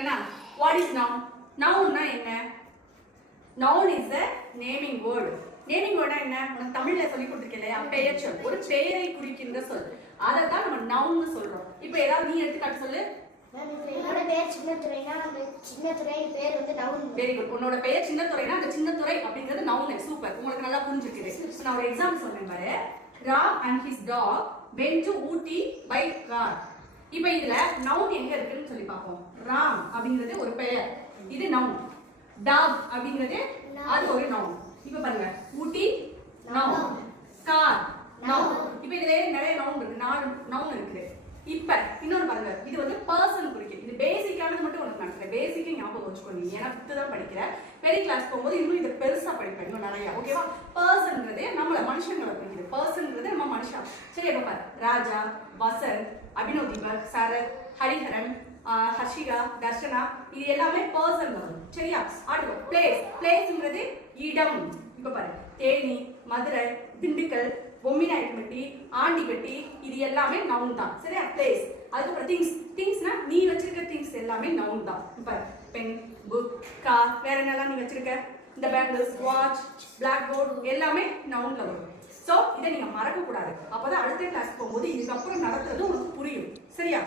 என்ன what is noun நவுன்னா என்ன noun is the naming word naming word என்ன நான் தமிழ்ல சொல்லி கொடுத்திருக்கேன் இல்லையா பெயர் சொல் ஒரு பெயரை குறிக்கின்ற சொல் அதை தான் நம்ம noun னு சொல்றோம் இப்போ ஏதாவது நீ எடுத்துக்காட்டு சொல்லு மேம் இப்போ என்னோட பேர் சின்னத்துரைனா அந்த சின்னத்துரை பேர் வந்து நவுன் வெரி குட் உன்னோட பெயர் சின்னத்துரைனா அந்த சின்னத்துரை அப்படிங்கிறது நவுன் சூப்பர் உங்களுக்கு நல்லா புரிஞ்சிருக்குது நான் ஒரு எக்ஸாம்பிள் சொல்றேன் பாரு Ram and his dog went to Ooty by car இப்போ இதுல நவுன் எங்க இருக்குன்னு சொல்லி பார்ப்போம் ராம் அப்படிங்கிறது ஒரு பெயர் இது நவுன் டாக் அப்படிங்கிறது அது ஒரு நவுன் இப்போ பாருங்க ஊட்டி நவுன் கார் நவுன் இப்போ இதுல நிறைய நவுன் இருக்கு நாலு நவுன் இருக்குது இப்போ இன்னொரு பாருங்க இது வந்து பர்சன் குறிக்குது இது பேசிக்கானது மட்டும் உனக்கு நடக்குது பேசிக்கா ஞாபகம் வச்சுக்கோங்க ஏன்னா 5th தான் படிக்கிறேன் பெரிய கிளாஸ் போகும்போது இன்னும் இதை பெருசா படிப்பேன் இன்னும் நிறைய ஓகேவா பர்சன்ங்கிறது நம்மள மனுஷங்களை குறிக்குது பர்சன்ங்கிறது நம்ம மனுஷன் சரி இப்போ பாரு ராஜா வசந்த் அபினவ் தீபக் சரத் ஹரிஹரன் ஹர்ஷிகா தர்ஷனா இது எல்லாமே பர்சன் வரும் சரியா அடுத்து பிளேஸ்ங்கிறது இடம் இப்ப பாரு தேனி மதுரை திண்டுக்கல் பொம்மிநாயக்கம்பட்டி ஆண்டிப்பட்டி இது எல்லாமே நவுன் தான் சரியா பிளேஸ் அதுக்கப்புறம் திங்ஸ்னா நீ வச்சிருக்க திங்ஸ் எல்லாமே நவுன் தான் இப்ப பென் புக் கார் வேற என்னெல்லாம் நீ வச்சிருக்க இந்த பேங்கிள்ஸ் வாட்ச் பிளாக் போர்ட் எல்லாமே நவுன்ல வரும் சோ இதை நீங்க மறக்க கூடாது அப்பதான் அடுத்த கிளாஸ் போகும்போது இதுக்கப்புறம் நடத்துறது உனக்கு புரியும் சரியா